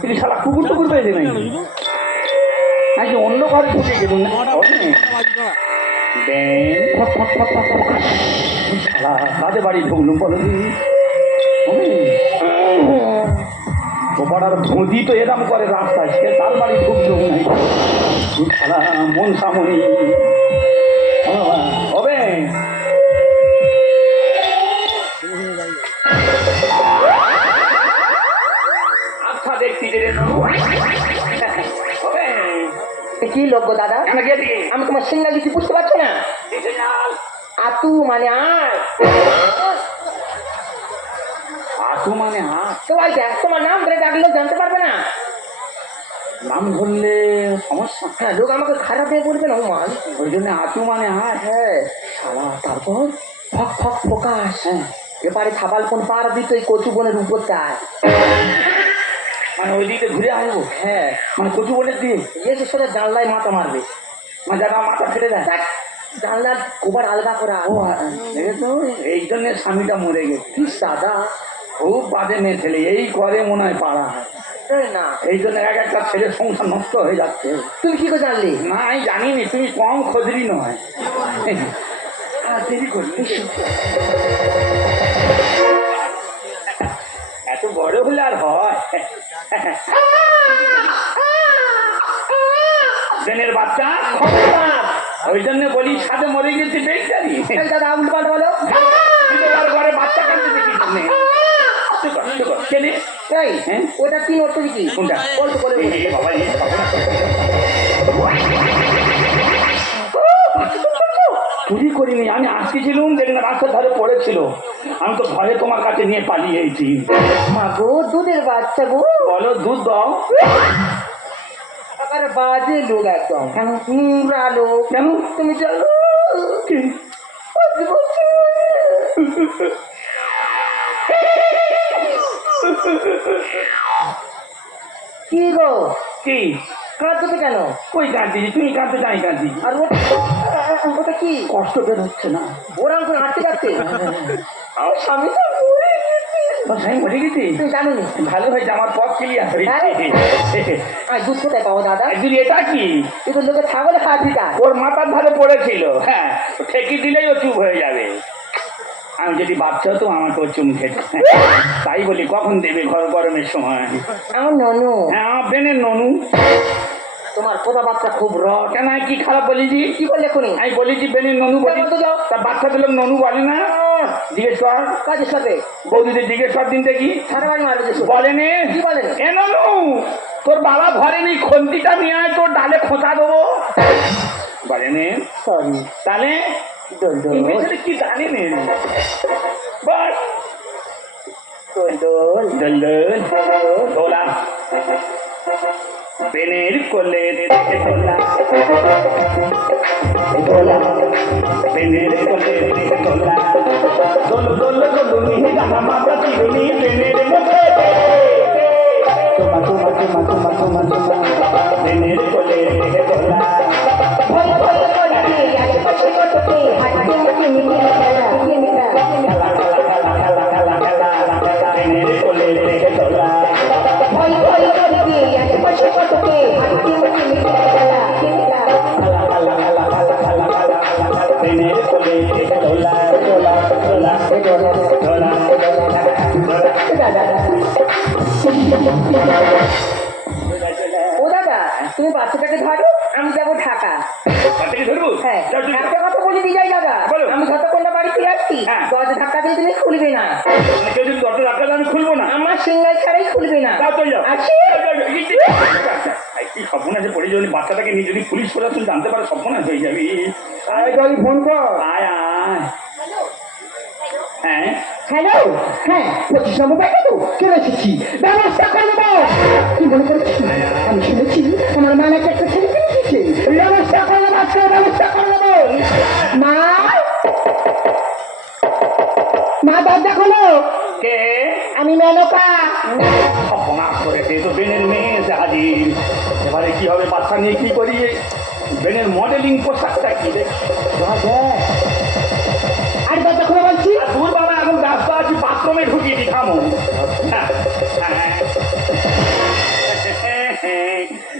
তিনি শালা কুকুর টুকুর পেয়েছে নাকি অন্য ঘরে ঢুকে গেল কাদের বাড়ি ঢুকলুম বলো পাড়ার ভুঁজি তো এরম করে রাস্তায় সে তার বাড়ি ঢুকলুম না মন সামনি হবে আচ্ছা দেখছি যে কি লোক গো দাদা? আমি তোমার সিঙ্গা কিছু বুঝতে পারছো না। আতু মানে আয়, আতু মানে হাত। সবাই দেখ তোমার নাম ধরে ডাকলেও জানতে পারবে না। নাম ধরলে সমস্যা। হ্যাঁ, লোক আমাকে খারাপ হয়ে বলবে না মান, ওই জন্য আতু মানে হাত। হ্যাঁ শালা। তারপর ফক ফক প্রকাশ, হ্যাঁ এবারে থাপাল কোন পার দিত এই কচু বনের উপর যায়, মানে ওই দিকে ঘুরে আসবো। হ্যাঁ মানে কচু বনের দিয়ে এসে সোজা জানলায় মাথা মারবে, মানে যারা মাথা ফেটে দেয় জানলার গোবার আলগা করা। ও দেখেছো, এই জন্য স্বামীটা মরে গেছে। কি দাদা খুব বাজে মেয়ে ছেলে, এই করে মনে হয় পাড়া হয় না, এই জন্য এক একটা ছেলের সংসার নষ্ট হয়ে যাচ্ছে। তুমি কি করে জানলি? না আমি জানিনি, তুমি কম খোঁজরি নয়। দেরি করলি, এত বড় হলে আর হয়? জেনের বাচ্চা, ওই জন্য বলি সাথে মরে গেছে বেচারি। দাদা উল্পাট বলো, ঘরে বাচ্চা কাঁদতে দেখি কেনে ওটা কি অর্থ কি কোনটা বলতো বলে বাবা চুরি করিনি, আমি আসতেছিলাম যেদিন রাস্তার ধারে পড়েছিল, আমি তো ভয়ে তোমার কাছে নিয়ে পালিয়েছি। মা গো দুধের বাচ্চা গো, বলো দুধ দাও। বাজে লোক একদম, নোংরা লোক। কেন? তুমি জানো কি গো? কি কাঁদতে কেন? কই কাঁদছি? তুমি কাঁদতে চাই কাঁদছি। আর ওটা কি কষ্ট বের হচ্ছে না? ওরাম করে হাঁটতে কাটতে আমার স্বামী তো মরে গেছি। তুমি জানো ভালো হয়েছে, আমার পথ ক্লিয়ার হয়েছে। দুধ কোথায় পাবো দাদা? এটা কি? এগুলো লোকের ছাগলে খাওয়া দিতা, ওর মাথার ধারে পড়েছিল। হ্যাঁ, ঠেকি দিলেই ও চুপ হয়ে যাবে। আমি যদি বাচ্চা হতো আমাকে ও চুম খেত। তাই বলি কখন দেবে ঘর গরমের সময়? আমার ননু। হ্যাঁ আমার বেনের ননু। তোমার কথাবার্তা খুব কেন কি খারাপ বলেছি? কি বললে কোনি? আমি বলেছি বেনের ননু বলি তো, যাও তার বাচ্চা দিলাম ননু বলে না। জিজ্ঞেস কর কাজের সাথে বৌদিদের, জিজ্ঞেস কর দিন দেখি। সারা বাড়ি মারবে বলেনি? কি বলেন? এ ননু তোর বাবা ঘরে নেই, খন্তিটা নিয়ে আয়, তোর ডালে খোঁচা দেবো। বলেনি? সরি। তাহলে কি জানি নে বস দোলা বেনের কোলে দোলা দোলা বেনের কোলে দোলা দোল দোল দোল নি গানা মাতা তিরুনি বেনের মুখে তোমা তোমা তোমা তোমা তোমা তোমা বেনের কোলে দোলা ভয় ভয় করে আগে পাশে করতে হাতে মুখে নিয়ে খেলা খেলা খেলা খেলা খেলা খেলা বেনের কোলে দোলা ভয় ভয় করে আগে পাশে করতে হাতে মুখে নিয়ে খেলা খেলা বেনের কোলে দোলা দোলা দোলা দোলা ও দাদা তুমি বাচ্চাটাকে ধরো, আমি যাবো ঢাকা। ধরবো? হ্যাঁ একটা কথা বলে দিয়ে যাই দাদা, আমি যতক্ষণ না বাড়ি ফিরে আসছি দরজা ধাক্কা দিয়ে দিলে খুলবে না। কেউ যদি দরজা ধাক্কা আমি খুলবো না, আমার সিঙ্গাই ছাড়াই খুলবে না। কি সর্বনাশে পড়ে যাবে, বাচ্চাটাকে নিয়ে যদি পুলিশ প্রশাসন জানতে পারে সর্বনাশ হয়ে যাবে। ফোন কর। আয় আয়। হ্যাঁ হ্যালো, হ্যাঁ 25 নম্বর ব্যাগে তো চলে এসেছি, ব্যবস্থা করে দেবো। কি মনে করছি? আমি শুনেছি আমার মা নাকি একটা ছেলে কিনেছে, ব্যবস্থা করে দেবো, ব্যবস্থা করে দেবো। মা মা দরজা খোলো। কে? আমি মেনকা। সর্বনাশ করেছে তো, বেনের মেয়ে এসে হাজির। এবারে কি হবে, বাচ্চা নিয়ে কি করি? বেনের মডেলিং পোশাকটা কি দেখ থামো। হ্যাঁ,